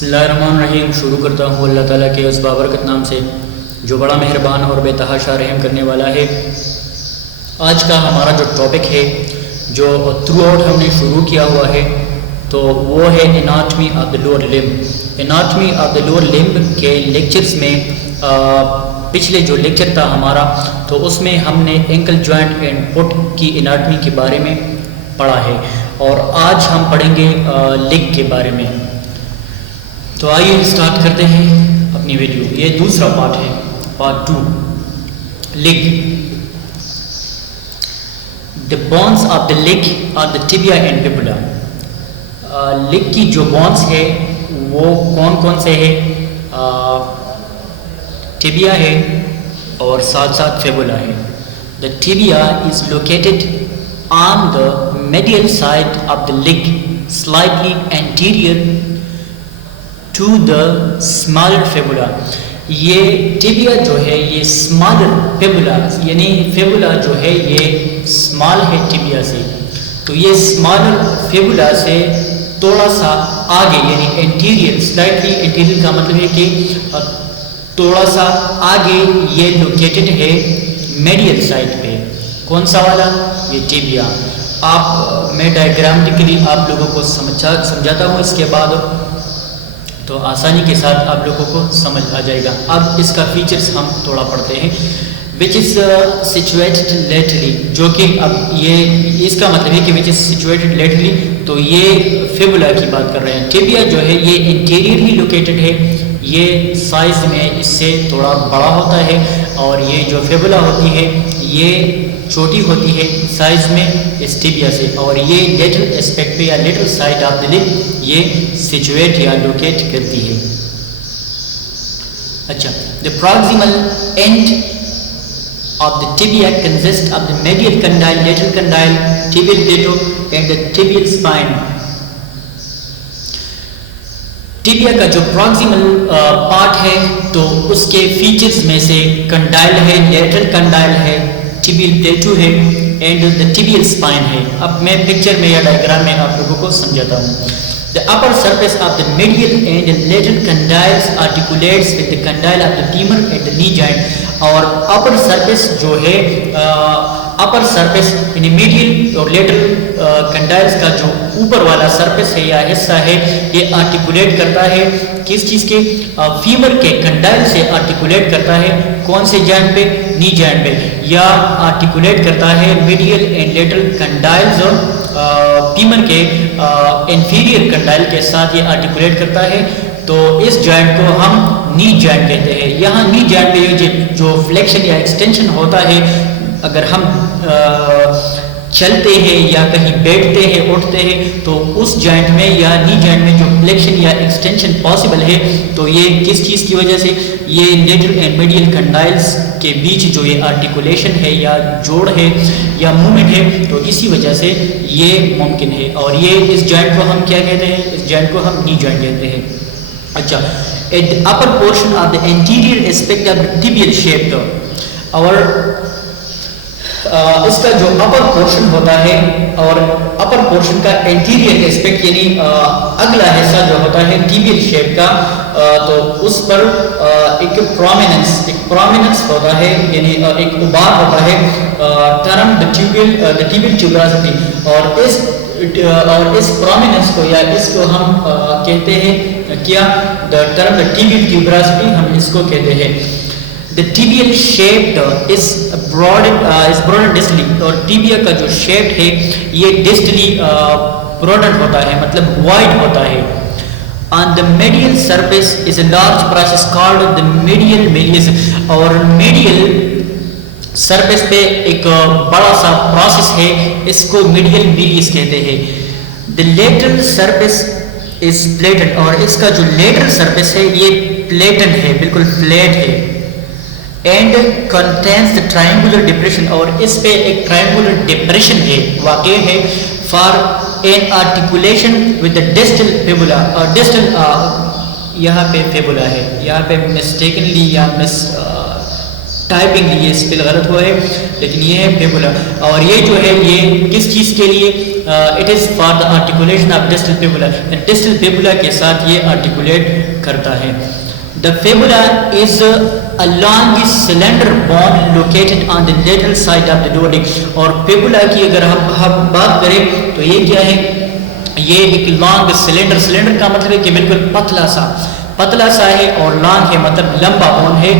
बिस्मिल्लाहिर्रहमानिर्रहीम। शुरू करता हूँ अल्लाह ताला के उस बाबरकत नाम से जो बड़ा मेहरबान और बेतहाशा रहम करने वाला है। आज का हमारा जो टॉपिक है जो थ्रू आउट हमने शुरू किया हुआ है तो वो है anatomy of the lower limb. Anatomy of the lower limb के लेक्चर्स में पिछले जो लेक्चर था हमारा तो उसमें हमने एंकल जॉइंट एंड फुट की एनाटमी के बारे में पढ़ा है और आज हम पढ़ेंगे लेग के बारे में। तो आइए स्टार्ट करते हैं अपनी वीडियो। ये दूसरा पार्ट है, part 2, leg. The bones of the leg are the tibia and fibula. Leg की जो बोन्स है वो कौन कौन से है? टिबिया है और साथ साथ फिबुला है। The tibia is located on the medial side of the leg, slightly anterior to the smaller fibula। ये टिबिया जो है ये स्मॉलर फिबुला यानी फिबुला जो है ये स्मॉल है टिबिया से, तो ये स्मॉलर फिबुला से थोड़ा सा आगे यानी एंटीरियर, स्लाइटली एंटीरियर का मतलब है कि थोड़ा सा आगे ये लोकेटेड है मेडियल साइड पे। कौन सा वाला? ये टिबिया। मैं डायग्रामेटिकली आप लोगों को समझाता हूँ, इसके बाद तो आसानी के साथ आप लोगों को समझ आ जाएगा। अब इसका फीचर्स हम थोड़ा पढ़ते हैं। विच इज़ सिचुएटेड लेटरली, जो कि अब ये इसका मतलब है कि विच इज़ सिचुएटेड लेटरली, तो ये फिबुला की बात कर रहे हैं। टिबिया जो है ये इंटीरियरली लोकेटेड है, ये साइज में इससे थोड़ा बड़ा होता है और ये जो फिबुला होती है ये छोटी होती है साइज में इस टिबिया से, और ये लेटरल एस्पेक्ट पे या lateral side of the limb ये सिचुएट या लोकेट करती है। अच्छा, the proximal and of the tibia consists of the medial condyle, lateral condyle, tibial plateau and the tibial spine। Tibia का जो प्रॉक्सिमल पार्ट है तो उसके फीचर्स में से कंडाइल है, लेटरल कंडाइल है, टिबियल प्लेटो है एंड द टिबियल स्पाइन है। अब मैं पिक्चर में या डायग्राम में आप लोगों को समझाता हूँ। The upper surface of the medial and lateral condyles articulates with the condyle of the femur at the knee joint। और अपर सरफेस जो है अपर सरफेस यानी मीडियल और लेटरल कंडाइल्स का जो ऊपर वाला सरफेस है या हिस्सा है ये आर्टिकुलेट करता है किस चीज़ के? फीमर के कंडाइल से आर्टिकुलेट करता है। कौन से जॉइंट पे? नी जॉइंट पे। या आर्टिकुलेट करता है मीडियल एंड लेटरल कंडाइल्स और फीमर के इंफीरियर कंडाइल के साथ ये आर्टिकुलेट करता है। तो इस जॉइंट को हम नी जॉइंट कहते हैं। यहाँ नी जॉइंट पे जो फ्लेक्शन या एक्सटेंशन होता है, अगर हम चलते हैं या कहीं बैठते हैं उठते हैं तो उस जॉइंट में या नी जॉइंट में जो फ्लेक्शन या एक्सटेंशन पॉसिबल है तो ये किस चीज़ की वजह से? ये लेटरल एंड मीडियल कंडाइल्स के बीच जो ये आर्टिकुलेशन है या जोड़ है या मूवमेंट है तो इसी वजह से ये मुमकिन है। और ये इस जॉइंट को हम क्या कहते हैं? इस जॉइंट को हम नी जॉइंट कहते हैं। अच्छा, eight the upper portion of the anterior aspect of the tibial shape. और इसका जो अपर पोर्शन होता है और अपर पोर्शन का एंटीरियर एस्पेक्ट यानी अगला हिस्सा जो होता है टिबियल शेप का, तो उस पर एक प्रोमिनेंस होता है यानी एक उबार होता है, टर्म द टिबियल ट्यूबरसिटी। और इस प्रोमिनेंस को या इसको हम कहते हैं क्या? द टर्म द टिबियल ट्यूबरसिटी हम इसको कहते हैं। The tibial shape is broadened distally। और टिबिया का जो शेप है ये डिस्टली broadened होता है, मतलब वाइड होता है। On the medial surface is a large process called the medial malleus। और medial सरफेस पे एक बड़ा सा प्रोसेस है, इसको medial malleus कहते हैं। The lateral surface is flattened। और इसका जो lateral surface है ये flattened है, बिल्कुल फ्लैट है। And contains the triangular depression. और इस पे एक ट्रायंगुलर डिप्रेशन है, वाक़ई है, for an articulation with the distal fibula. और डिस्टल यहाँ पे फिबुला है, यहाँ पे मिस्टेकनली या टाइपिंग ये स्पेल गलत हुआ है, लेकिन ये है फिबुला। और ये जो है ये किस चीज़ के लिए it is for the articulation of distal fibula, distal fibula के साथ ये आर्टिकुलेट करता है। The fibula is a long cylinder bone located on the lateral side of the lower leg. और फिबुला की अगर हम बात करें तो ये क्या है, ये एक लॉन्ग सिलेंडर, सिलेंडर का मतलब है कि बिल्कुल पतला सा है, और लॉन्ग है मतलब लंबा बोन है,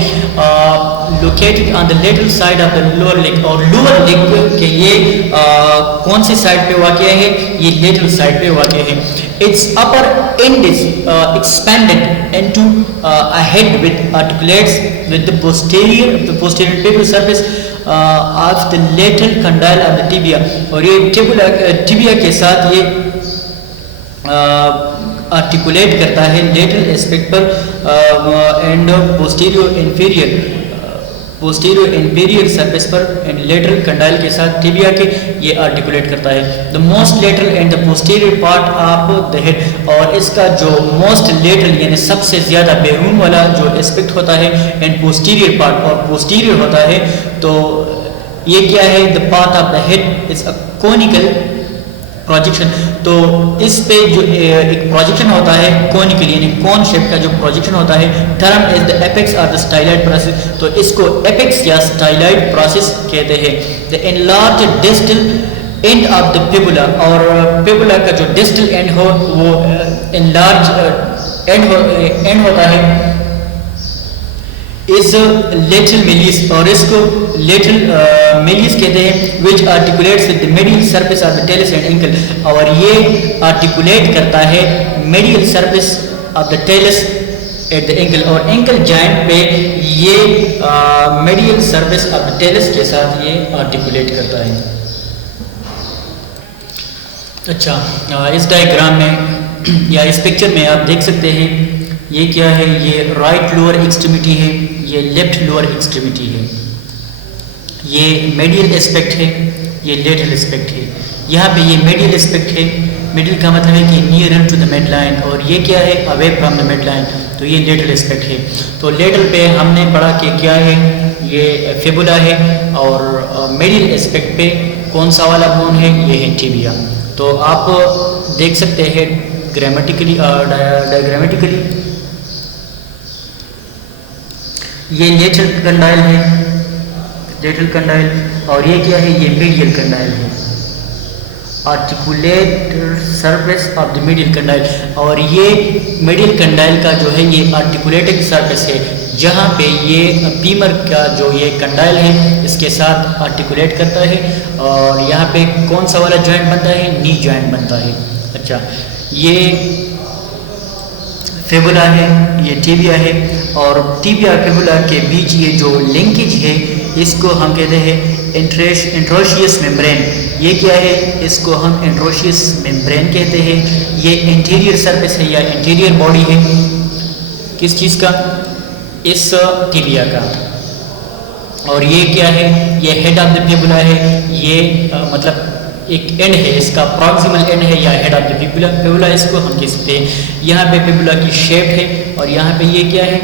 located on the lateral side of the lower leg. और लोअर लिग के ये कौन सी साइड पे वाक़या है, ये लेटरल साइड पे वाक़या है। It's upper and is expanded into a head with articulates with the posterior tibial surface of the lateral condyle of the tibia. और ये टिबिया के साथ ये आर्टिकुलेट करता है लेटरल एस्पेक्ट पर एंड पोस्टीरियर इंफीरियर सरफेस पर एंड लेटरल कंडाइल के साथ टिबिया के ये आर्टिकुलेट करता है। The most lateral and the posterior part of the head. और इसका जो मोस्ट लेटरल यानी सबसे ज़्यादा बैरून वाला जो एस्पेक्ट होता है एंड पोस्टीरियर पार्ट और पोस्टीरियर होता है, तो ये क्या है, the part of the head is a conical projection. तो इस पे जो एक प्रोजेक्शन होता है कोनिकल यानी कोन शेप का जो प्रोजेक्शन होता है, टर्म इज द एपेक्स और द स्टाइलॉइड प्रोसेस। तो इसको एपेक्स या स्टाइलॉइड प्रोसेस कहते हैं। The enlarge distal end of the fibula. और फिबुला का जो डिस्टल एंड हो वो एनलार्ज एंड होता है इज लेटरल मेलियस, और इसको लेटरल मेलियस कहते हैं, which articulates with the medial surface of the talus and ankle. और ये आर्टिकुलेट करता है medial surface of the talus at the ankle. और एंकल जॉइंट पे ये medial surface of the talus के साथ ये आर्टिकुलेट करता है। अच्छा, इस डायग्राम में या इस पिक्चर में आप देख सकते हैं ये क्या है, ये राइट लोअर एक्सट्रीमिटी है, ये लेफ्ट लोअर एक्सट्रीमिटी है, ये मेडियल एस्पेक्ट है, ये लेटरल एस्पेक्ट है। यहाँ पे ये मेडियल एस्पेक्ट है, मिडिल का मतलब है कि near to the mid line, और ये क्या है, away from the mid line, तो ये लेटरल एस्पेक्ट है। तो लेटरल पे हमने पढ़ा कि क्या है, ये फिबुला है, और मेडियल एस्पेक्ट पे कौन सा वाला बोन है, ये है टिबिया। तो आप देख सकते हैं ग्रामेटिकली डायग्रामेटिकली ये लेटरल कंडाइल है, लेटरल कंडाइल, और ये क्या है, ये मीडियल कंडाइल है, articulate surface of the medial condyle. और ये मीडियल कंडाइल का जो है ये आर्टिकुलेटिंग सरफेस है, जहाँ पे ये फीमर का जो ये कंडाइल है इसके साथ आर्टिकुलेट करता है। और यहाँ पे कौन सा वाला जॉइंट बनता है, नी जॉइंट बनता है। अच्छा, ये फिबुला है, ये टिबिया है, और टिबिया फिबुला के बीच ये जो लिंकेज है इसको हम कहते हैं इंट्रोशियस मेम्ब्रेन। ये क्या है, इसको हम इंट्रोशियस मेम्ब्रेन कहते हैं। ये इंटीरियर सरफेस है या इंटीरियर बॉडी है किस चीज़ का, इस टिबिया का। और ये क्या है, ये हेड ऑफ द फिबुला है, ये मतलब एक एंड है, इसका प्रॉक्सिमल एंड है या हेड ऑफ द फिबुला इसको हम कह सकते हैं। यहाँ पे फिबुला की शेप है, और यहाँ पे ये क्या है,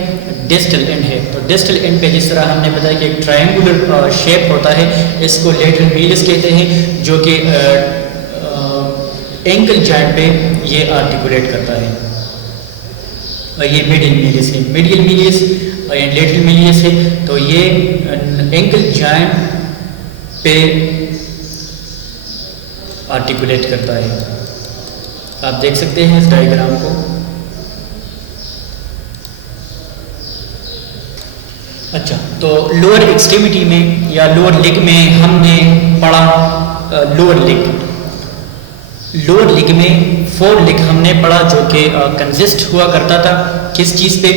डिस्टल एंड है। तो डिस्टल एंड पे जिस तरह हमने बताया कि एक ट्रायंगुलर शेप होता है, इसको लेटरल मेलियस कहते हैं, जो कि एंकल जॉइंट पे ये आर्टिकुलेट करता है। और ये मिडियल मेलियस है, medial Méliès and lateral Méliès है। तो ये एंकल जॉइंट पे आर्टिकुलेट करता है। आप देख सकते हैं इस डायग्राम को। अच्छा, तो लोअर एक्सट्रीमिटी में या लोअर लिग में हमने पढ़ा लोअर लिग में 4 लिग हमने पढ़ा, जो कि कंसिस्ट हुआ करता था किस चीज़ पे,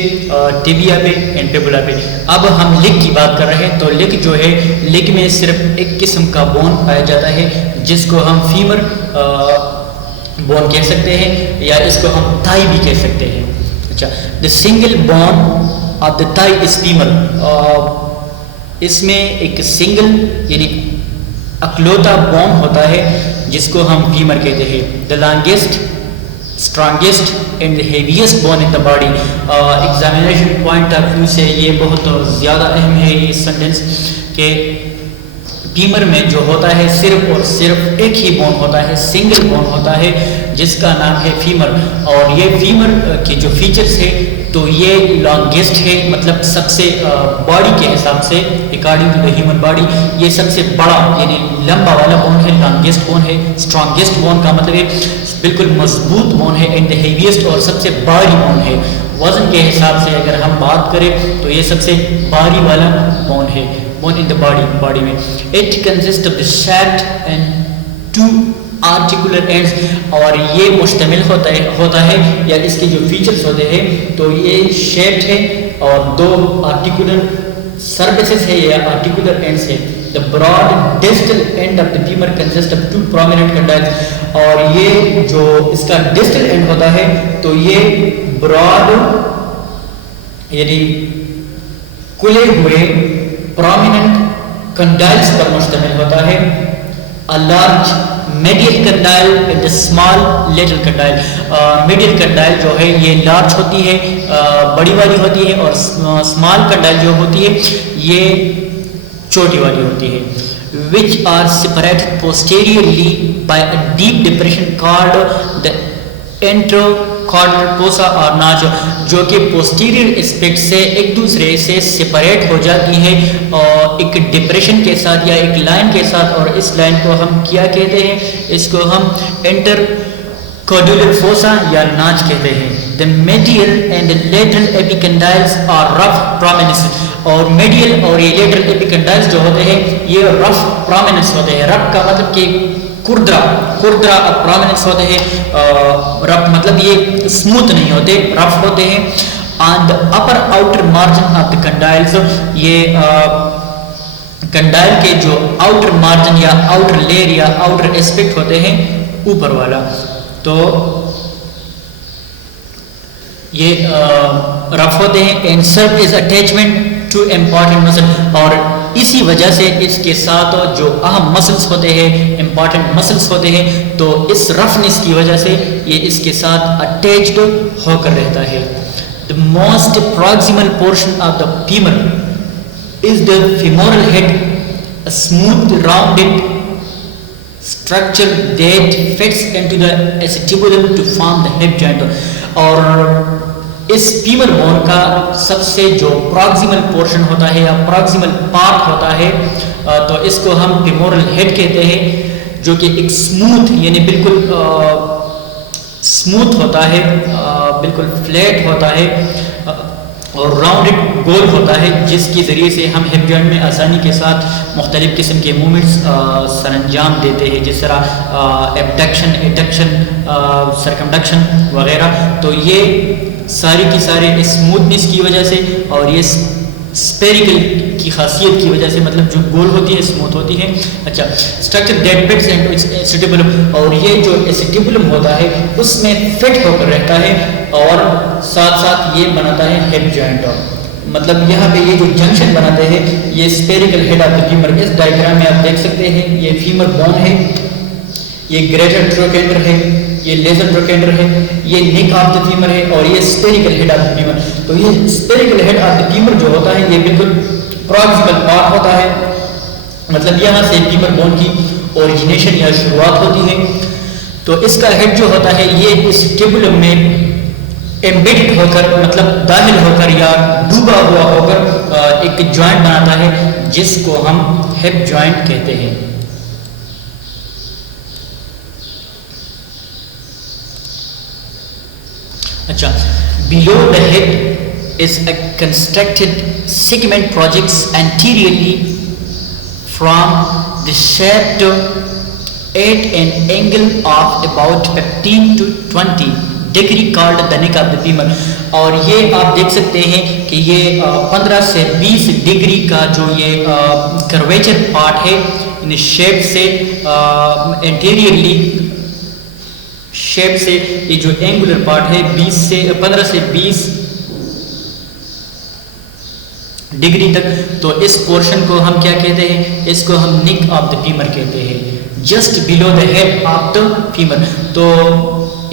टिबिया पे एंड फिबुला पे। अब हम लिग की बात कर रहे हैं। तो लिग जो है, लिग में सिर्फ एक किस्म का बोन पाया जाता है जिसको हम फीमर बोन कह सकते हैं, या इसको हम थाई भी कह सकते हैं। अच्छा, the single bone of the thigh is femur. इसमें एक सिंगल यानी अकलौता बोन होता है जिसको हम फीमर कहते हैं। The longest, strongest and the heaviest bone in the body. Examination point of view से ये बहुत ज़्यादा अहम है ये सेंटेंस, के फीमर में जो होता है सिर्फ और सिर्फ एक ही बोन होता है, सिंगल बोन होता है जिसका नाम है फीमर। और ये फीमर के जो फीचर्स है तो ये लॉन्गेस्ट है, मतलब सबसे बॉडी के हिसाब से according to the human body ये सबसे बड़ा यानी लंबा वाला बोन है, लॉन्गेस्ट बोन है। स्ट्रॉन्गेस्ट बोन का मतलब है बिल्कुल मजबूत बोन है, एंड द हेवीएस्ट और सबसे भारी बोन है। वजन के हिसाब से अगर हम बात करें तो ये सबसे भारी वाला बोन है, बोन इन द बॉडी में। It consist of the shaft and two articular ends, और ये मुश्तमिल होता है या इसके जो फीचर्स होते हैं तो ये शेप्ड है और दो आर्टिकुलर सर्फेसेस है या आर्टिकुलर एंड्स है। The broad distal end of the femur consist of two prominent condyles, और ये जो इसका डिस्टल एंड होता है तो ये ब्रॉड यानी खुले हुए प्रोमिनेंट कंडाइल्स पर मुश्तमिल होता है। A large medial condyle and the small lateral condyle। medial condyle जो है ये लार्ज होती है, बड़ी वाली होती है, और स्मॉल कंडाइल जो होती है ये छोटी वाली होती है। which are separated posteriorly by a deep depression called the enterocondral fossa और नाच, जो कि पोस्टीरियर एस्पेक्ट से एक दूसरे से सेपरेट हो जाती है और एक डिप्रेशन के साथ या एक लाइन के साथ, और इस लाइन को हम क्या कहते हैं, इसको हम इंटरकॉर्डुलर फोसा या नाच कहते हैं। The medial and lateral epicondyles are rough prominence, और medial और ये lateral epicondyles जो होते हैं ये rough prominence होते हैं। rough का मतलब कि खुरदरा प्रोमिनेंस होते हैं, रफ मतलब ये स्मूथ नहीं होते, रफ होते हैं। On the upper outer margin of the condyles, ये कंडाइल के जो आउटर मार्जिन या आउटर लेयर या आउटर एस्पेक्ट होते हैं ऊपर वाला, तो ये रफ होते हैं। And serve is attachment to important muscle, और इसी वजह से इसके साथ जो अहम मसल्स होते हैं, इंपॉर्टेंट मसल्स होते हैं, तो इस रफनेस की वजह से ये इसके साथ अटैच्ड होकर रहता है। The most proximal portion of the femur is the femoral head, a smooth rounded structure that fits into the acetibulum to form the hip joint। और इस फीमर बोन का सबसे जो प्रॉक्सिमल पोर्शन होता है या प्रॉक्सिमल पार्ट होता है तो इसको हम फीमोरल हेड कहते हैं, जो कि एक स्मूथ यानी बिल्कुल स्मूथ होता है, बिल्कुल फ्लैट होता है और राउंडेड गोल होता है, जिसके ज़रिए से हम हिप जॉइंट में आसानी के साथ मुख्तलिफ़ किस्म के मूवमेंट्स सरअंजाम देते हैं, जिस तरह एबडक्शन, एडक्शन, सरकमडक्शन वगैरह। तो ये सारी की सारी स्मूथनेस की वजह से और ये स्पेरिकल की खासियत की वजह से, मतलब जो गोल होती है स्मूथ होती है। अच्छा, स्ट्रक्चर दैट फिट्स इनटू एसिटिबुलम, और ये जो एसिटिबुलम होता है उसमें फिट होकर रहता है और साथ साथ ये बनाता है हिप जॉइंट। मतलब यहाँ पे ये जो जंक्शन बनाते हैं ये spherical head of the femur. इस डायग्राम में आप देख सकते हैं ये फीमर बोन है, ये ग्रेटर ट्रोकेंडर है, ये लेजर ट्रोकेंडर है, ये नेक ऑफ द फीमर है और ये spherical head of the femur. तो ये spherical head of the femur जो होता है ये बिल्कुल प्रॉक्सिमल पार्ट होता है, मतलब यहाँ से फीमर बोन की ओरिजिनेशन या शुरुआत होती है। तो इसका हेड जो होता है ये इस टेबुलम में एम्बेडेड होकर, मतलब दाखिल होकर या डूबा हुआ होकर एक जॉइंट बनाता है जिसको हम हिप जॉइंट कहते हैं। अच्छा, below the hip is a constructed segment projects anteriorly from the shaft at an angle of about 15 to 20 degree called the neck of the femur। और ये आप देख सकते हैं कि ये 15 से 20 डिग्री का जो ये कर्वेचर पार्ट है इन शेप से एंटीरियरली शेप से, ये जो एंगुलर पार्ट है 15 से 20 डिग्री तक, तो इस पोर्शन को हम क्या कहते हैं, इसको हम नेक ऑफ द फीमर कहते हैं। Just below the head of the femur, तो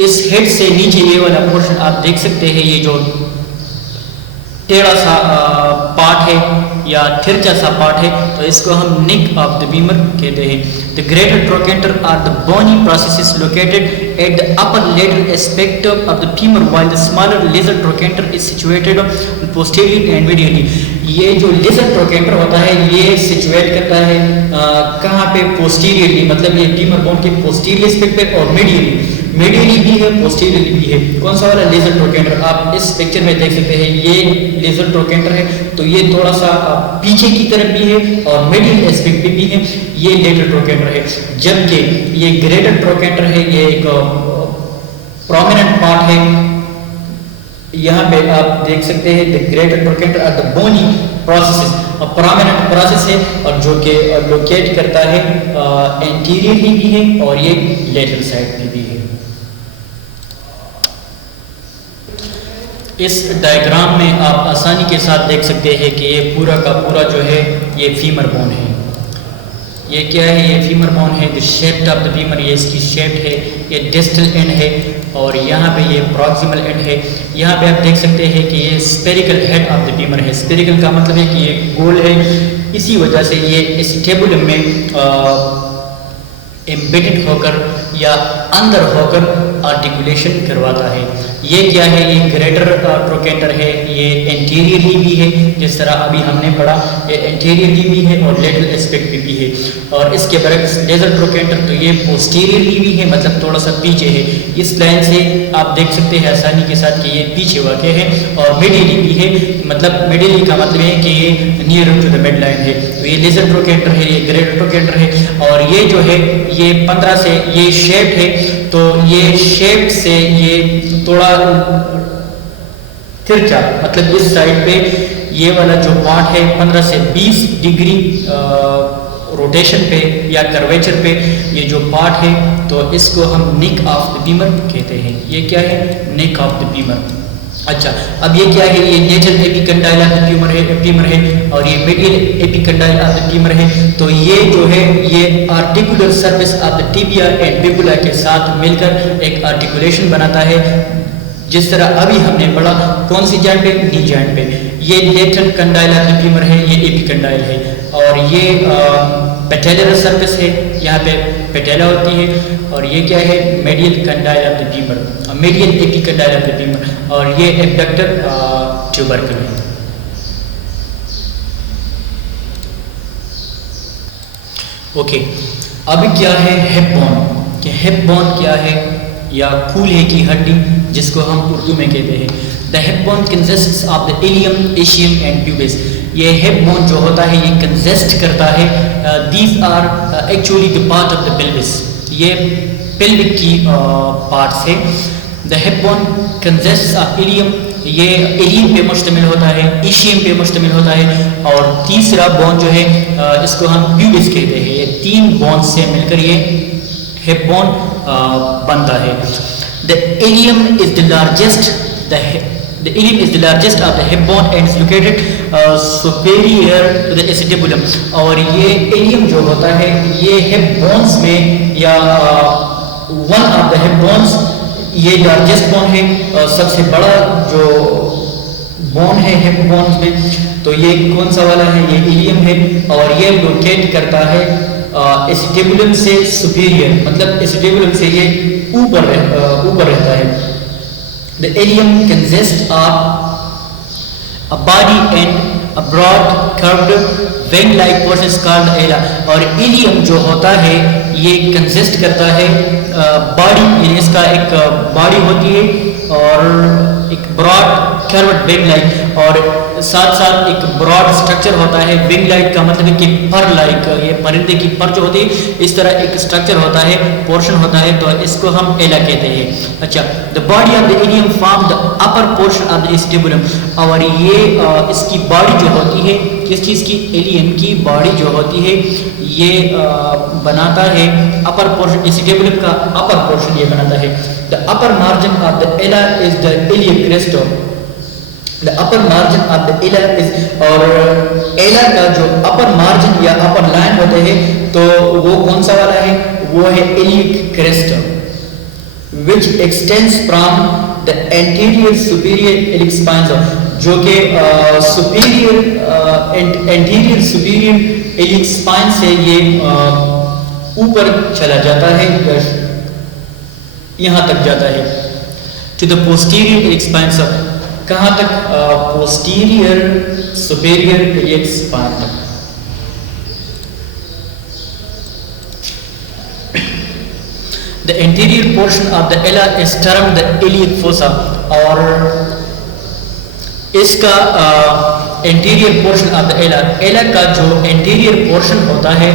इस हेड से नीचे ये वाला पोर्शन आप देख सकते हैं, ये जो टेढ़ा सा पार्ट है या तिरछा सा पार्ट है, तो इसको हम नेक ऑफ द फीमर कहते हैं। The greater trochanter are the bony processes located at the upper lateral aspect of the femur while the smaller lesser trochanter is situated posteriorly and medially. ये जो laser trochanter होता है ये situate करता है कहाँ पे? पोस्टीरियरली, मतलब ये फीमर बोन के पोस्टीरियर एस्पेक्ट पे और मीडियली भी है, पोस्टीरियरली भी है। कौन सा वाला? Lesser trochanter. आप इस पिक्चर में देख सकते हैं ये लेजर ट्रोकेंटर है, तो ये थोड़ा सा पीछे की तरफ भी है और मिडिल एस्पेक्ट पे भी है, ये लेटर ट्रोकेंटर है। जबकि ये ग्रेटर ट्रोकेंटर है, ये एक प्रोमिनेंट पार्ट है। यहाँ पे आप देख सकते हैं the greater trochanter are the bony processes, और प्रोमिनेंट प्रोसेस है और जो कि लोकेट करता है एंटीरियरली भी है और ये लेटरल साइड में भी है। इस डायग्राम में आप आसानी के साथ देख सकते हैं कि ये पूरा का पूरा जो है ये फीमर बोन है। ये क्या है? ये फीमर बोन है। The shape of the femur, ये इसकी शेप है। ये डिस्टल एंड है और यहाँ पे ये प्रॉक्सिमल एंड है। यहाँ पे आप देख सकते हैं कि ये spherical head of the femur है। स्पेरिकल का मतलब है कि ये गोल है, इसी वजह से ये एसिटेबुलम में एम्बेडेड होकर या अंदर होकर आर्टिकुलेशन करवाता है। ये क्या है? ये ग्रेटर ट्रोकेंटर है, ये एंटीरियरली भी है, जिस तरह अभी हमने पढ़ा, ये एंटीरियरली भी है और लेटरल एस्पेक्ट पे भी है। और इसके बरक्स लेजर ट्रोकेंटर तो ये पोस्टीरियरली भी है, मतलब थोड़ा सा पीछे है। इस लाइन से आप देख सकते हैं आसानी के साथ कि ये पीछे वाक़ है और मिडिली भी है, मतलब मिडिली का मतलब है कि ये near to the mid line है। तो ये लेजर ट्रोकेंटर है, ये ग्रेटर ट्रोकेंटर है और ये जो है ये 15 से ये शेप है, तो ये शेप से ये थोड़ा तिरछा, मतलब इस साइड पे ये वाला जो पार्ट है 15 से 20 डिग्री रोटेशन पे या कर्वेचर पे ये जो पार्ट है, तो इसको हम नेक ऑफ द फीमर कहते हैं। ये क्या है? Neck of the femur. अच्छा, अब ये क्या है? ये nature epicondyle of the femur है और ये medial epicondyle of the femur है। तो ये जो है ये articular surface of the tibia and fibula के साथ मिलकर एक आर्टिकुलेशन बनाता है, जिस तरह अभी हमने पढ़ा कौन सी जॉइंट पे? नी जॉइंट पे। ये lateral condyle of the femur है, ये एपिकंडाइल है और ये पेटेलर सरफेस है, यहाँ पे पेटेला होती है। और ये क्या है? Medial condyle of the femur, medial epicondyle of the femur, और ये एब्डक्टर ट्यूबरकल है। ओके, अब क्या है हिप बोन? कि हिप बोन क्या है? या कूल्हे की हड्डी, जिसको हम उर्दू में कहते हैं। The hip bone consists of the ilium, ischium and pubis. ये हिप बोन जो होता है ये कंसिस्ट करता है, these are actually the part of the pelvis, ये पेल्विक की पार्ट्स है। The hip bone consists of ilium, ये इलियम पे मुश्तमिल होता है, एशियम पे मुश्तमिल होता है, और तीसरा बोन जो है इसको हम प्यूबिस कहते हैं। ये 3 बोन से मिलकर ये हिप बोन बनता है। The ilium is the largest. The ilium is the largest of the hip bone and is located superior to the acetabulum. और ये ilium जो होता है ये hip bones में या one of the hip bones, ये largest bone है, सबसे बड़ा जो bone है hip bones में, तो ये कौन सा वाला है? ये ilium है और ये लोकेट करता है एसिटेबुलम से सुपीरियर, मतलब एसिटेबुलम से ये ऊपर रहता है। The ilium consist of a body and a broad curved vane like portion called ala. और इलियम जो होता है ये कंसिस्ट करता है बॉडी, यानी इसका एक बॉडी होती है और एक ब्रॉड कर्व्ड विंग लाइक, और साथ साथ एक ब्रॉड स्ट्रक्चर होता है। विंग लाइक का मतलब है कि पर लाइक, ये परिंदे की पर जो होती है इस तरह एक स्ट्रक्चर होता है, पोर्शन होता है, तो इसको हम एला कहते हैं। अच्छा, the body of the ilium form the upper portion of the acetabulum. और ये इसकी बॉडी जो होती है, किस चीज़ की? इलियम की बॉडी जो होती है ये बनाता है अपर पोर्शन, एसिटेबुलम का अपर पोर्शन ये बनाता है। The upper margin of the ala is the iliac crest. The upper margin of the ila is, और एला का जो अपर मार्जिन या अपर लाइन होते हैं तो वो कौन सा वाला है? वो है iliac crest, which extends from the anterior superior iliac spines जो कि superior anterior superior iliac spine से ये ऊपर चला जाता है, यहाँ तक जाता है to the posterior iliac spine. कहाँ तक? पोस्टीरियर सुपीरियर इलियक स्पाइन तक। The anterior portion of the ala is termed the iliac fossa, और इसका एंटीरियर पोर्शन ऑफ द एला का जो एंटीरियर पोर्शन होता है,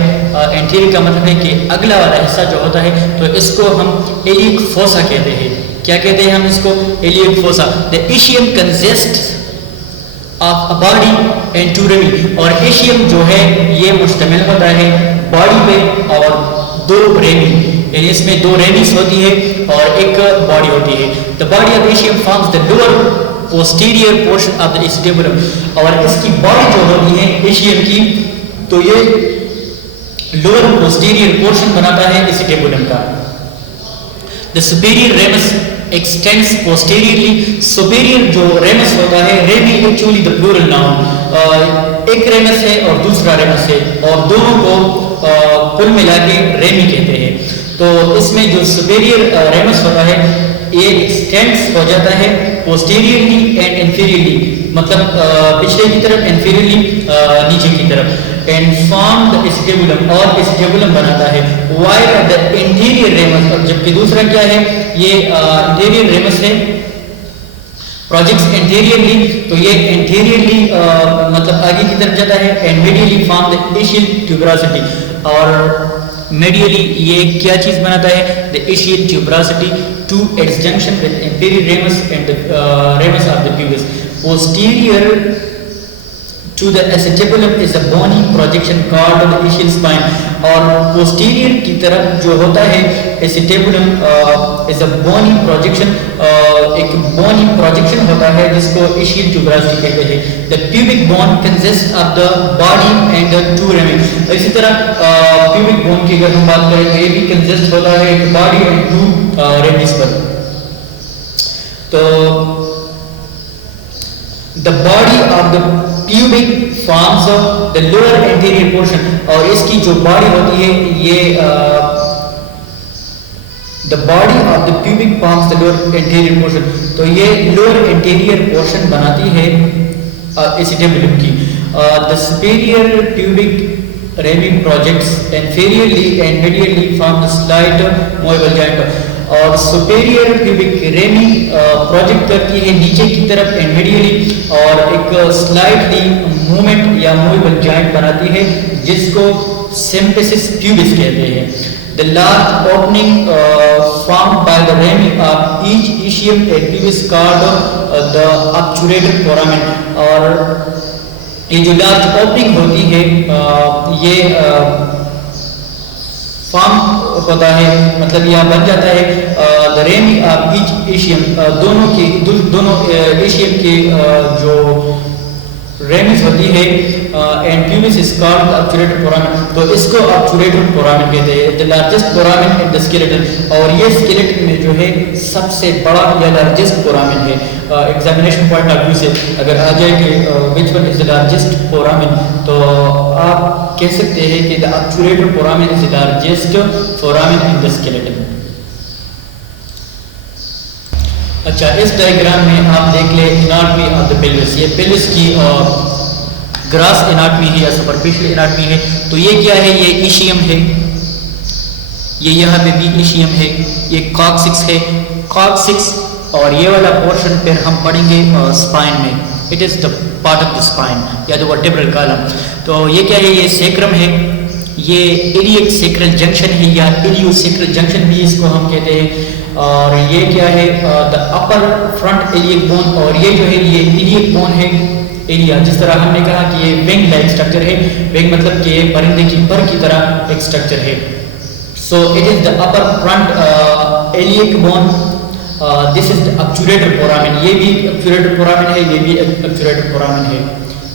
एंटीरियर का मतलब है कि अगला वाला हिस्सा जो होता है, तो इसको हम इलियक फोसा कहते हैं। क्या कहते हैं हम इसको? Iliac fossa. The ischium consist of a body and two rami, और इशियम जो है ये मुश्तमिल होता है बॉडी पे और दो रेमी, यानी इसमें दो रेमीज होती है और एक बॉडी होती है। The body of ischium forms the lower posterior portion of the acetabulum, और इसकी बॉडी जो होती है इशियम की, तो ये लोअर पोस्टीरियर पोर्शन बनाता है एसिटेबुलम का। The superior ramus extends posteriorly, superior जो रेमस होता है, rami actually the plural noun, एक रेमस है और दूसरा रेमस है, और दोनों को कुल मिला के रेमी कहते हैं। तो इसमें जो सुपीरियर रेमस होता है ये एक्सटेंड्स हो जाता है पोस्टीरियरली एंड इंफीरियरली, मतलब पिछले की तरफ, इंफीरियरली नीचे की तरफ, एंड फॉर्म द एसिटेबुलम, और एसिटेबुलम बनाता है। वाइल द इंटीरियर रेमस, और जबकि दूसरा क्या है, ये इंटीरियर रेमस है, प्रोजेक्ट्स एंटीरियरली, तो ये एंटीरियरली मतलब आगे की तरफ जाता है, and medially from the ischial tuberosity, और मीडियली ये क्या चीज बनाता है? The ischial tuberosity to its junction with inferior ramus and the ramus of the pubis. Posterior to the acetabulum is a bony projection called the ischial spine, और posterior की तरफ जो होता है acetabulum is a bony projection, एक बोनी projection होता है जिसको इशियल ट्यूबरोसिटी कहते हैं। The pubic bone consist of the body and the two rami, इसी तरह प्यूबिक बोन की अगर हम बात करें तो ये भी कंसिस्ट होता है एक बॉडी एंड टू रेमीज पर। तो the body of the pubic forms the lower anterior portion, और इसकी जो बॉडी होती है ये the body of the pubic forms the lower anterior portion, तो ये लोअर एंटीरियर पोर्शन बनाती है एसिटेबुलम की। The superior pubic rami projects inferiorly and medially from the slight movable joint, और सुपीरियर प्यूबिक रेमी प्रोजेक्ट करती है नीचे की तरफ एंड मीडियली, और एक स्लाइटली मूवमेंट या मूवेबल जॉइंट बनाती है जिसको सिम्फिसिस प्यूबिस कहते हैं। The large opening formed by the rami of each ischium and pubis called the obturator foramen, और ये जो लार्ज ओपनिंग होती है ये फॉर्म होता है, मतलब यह बन जाता है the rami of each ischium, दोनों एशियम के जो रेमीज होती है and pubis is called obturator foramen, तो इसको ऑब्चुरेटर फोरामेन कहते हैं। The largest foramen in the skeleton, और ये स्केलेटन में जो है सबसे बड़ा या लार्जेस्ट फोरामेन है। एग्जामिनेशन पॉइंट ऑफ व्यू से अगर आ जाए कि which one is the largest foramen, तो आप कह सकते हैं कि the obturator foramen is the largest foramen in the skeleton. अच्छा, इस डायग्राम में आप देख ले एनाटॉमी ऑफ द पेल्विस, ये पेल्विस की ग्रास एनाटॉमी है या सुपरफिशियल एनाटॉमी है। तो ये क्या है? ये इशियम है, ये यहाँ पे भी इशियम है, ये कॉक्सिक्स है, कॉक्सिक्स, और ये वाला पोर्शन फिर हम पढ़ेंगे स्पाइन में, it is the part of the spine या द वर्टेब्रल कॉलम। तो ये क्या है? ये सेक्रम है, ये इलियक सेक्रल जंक्शन है या इलियोसेक्रल जंक्शन भी इसको हम कहते हैं, और ये क्या है? The upper front iliac bone, और ये जो है ये इलियक बोन है, एलिया, जिस तरह हमने कहा कि ये विंग लाइक स्ट्रक्चर है, विंग मतलब कि परिंदे की पर की तरह एक स्ट्रक्चर है। So it is the upper front iliac bone, this is the obturator foramen, ये भी ऑब्चुरेटर फोरामेन है, ये भी ऑब्चुरेटर फोरामेन है।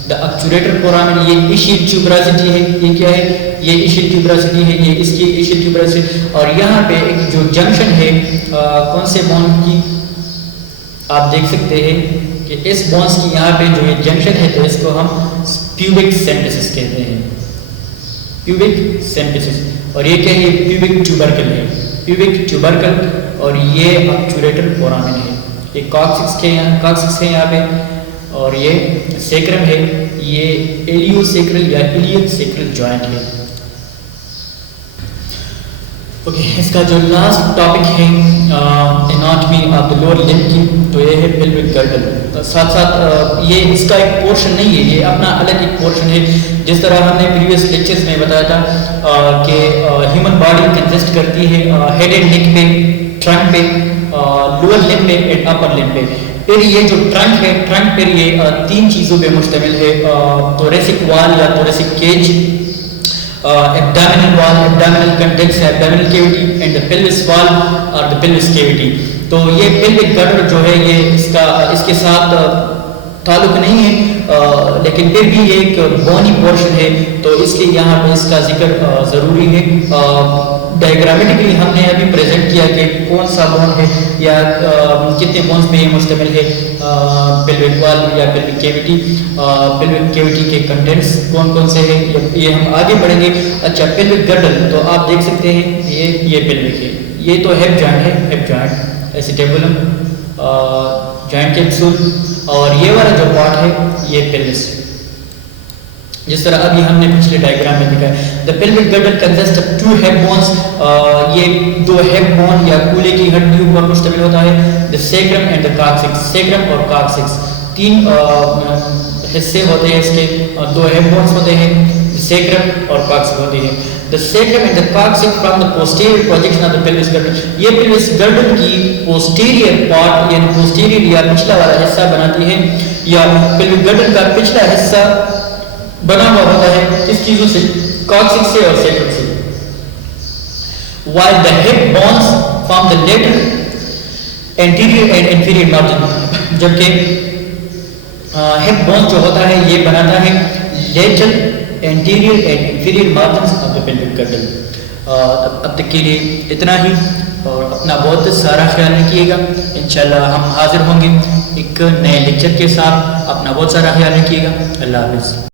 द ऑब्चुरेटर फोरामेन ये इशियल ट्यूबरोसिटी है, ये क्या है? ये इशियल ट्यूबरोसिटी है, ये इसकी इशियल ट्यूबरोसिटी, और यहाँ पे एक जो जंक्शन है कौन से बोन की आप देख सकते हैं, कि इस बोन्स की यहाँ पे जो ये जंक्शन है तो इसको हम प्यूबिक सिंथेसिस कहते हैं, प्यूबिक सिंथेसिस। और ये क्या है, प्यूबिक ट्यूबरकल है, प्यूबिक ट्यूबरकल, और ये ऑब्चुरेटर फोरामेन है। ये कॉक्सिक्स है यहाँ पे, और ये सेक्रम है, ये एलियोसेक्रल या इलियक सेक्रल जॉइंट है। ओके, इसका जो लास्ट टॉपिक है anatomy of the lower limb की, तो ये है पेल्विक गर्डल। साथ साथ ये इसका एक पोर्शन नहीं है, ये अपना अलग एक पोर्शन है। जिस तरह हमने प्रीवियस लेक्चर्स में बताया था कि ह्यूमन बॉडी कंसिस्ट करती है हेड एंड नेक पे, ट्रंक पे, लोअर लिम्ब पे एंड अपर लिम्ब पे। फिर ये जो ट्रंक है, ट्रंक पर ये तीन चीज़ों पे मुश्तमिल है, थोरेसिक वॉल या thoracic cage, abdominal wall, abdominal contents, abdominal cavity and the pelvis wall or the pelvis cavity। तो ये pelvic girdle जो है ये इसके साथ ताल्लुक नहीं है, लेकिन फिर भी ये एक बोनी पोर्शन है, तो इसलिए यहाँ पे इसका जिक्र ज़रूरी है। डायग्रामेटिकली हमने अभी प्रेजेंट किया कि कौन सा बोन है या कितने बोन्स पे ये मुश्तमिल है, पेल्विक वॉल या पेल्विक केविटी, पेल्विक केविटी के कंटेंट्स कौन कौन से हैं ये हम आगे बढ़ेंगे। अच्छा, पेल्विक गर्डल तो आप देख सकते हैं ये पेल्विक है, ये तो हिप जॉइंट है, hip joint, acetabulum, joint capsule, और ये वाला जो पार्ट है ये पेल्विस, जिस तरह अभी हमने पिछले डायग्राम में दिखा है। The pelvic girdle consist of two hip bones, ये दो हिप बोन या कूल्हे की हड्डियों पर मुश्तमिल होता है। The sacrum and the coccyx, sacrum और कॉक्सिक्स तीन हिस्से होते हैं इसके, दो हिप बोन्स होते हैं, सेक्रम और कॉक्सिक्स होती है। The sacrum and the coccyx from the posterior projection of the pelvis girdle, ये पेल्विस गर्डल की पोस्टीरियर पार्ट यानी पोस्टीरियर या पिछला वाला हिस्सा बनाती है, या पेल्विक गर्डल का पिछला हिस्सा बना हुआ होता है इस चीजों से, कॉक्सिक्स से और सेक्रम से। While the hip bones form the lateral, anterior and inferior margin, जबकि हिप बोन्स जो होता है ये बनाता है lateral, anterior and inferior margins of the pelvic girdle. अब तक के लिए इतना ही, और अपना बहुत सारा ख्याल रखिएगा। इंशाल्लाह हम हाजिर होंगे एक नए लेक्चर के साथ, अपना बहुत सारा ख्याल रखिएगा। अल्लाह हाफिज़।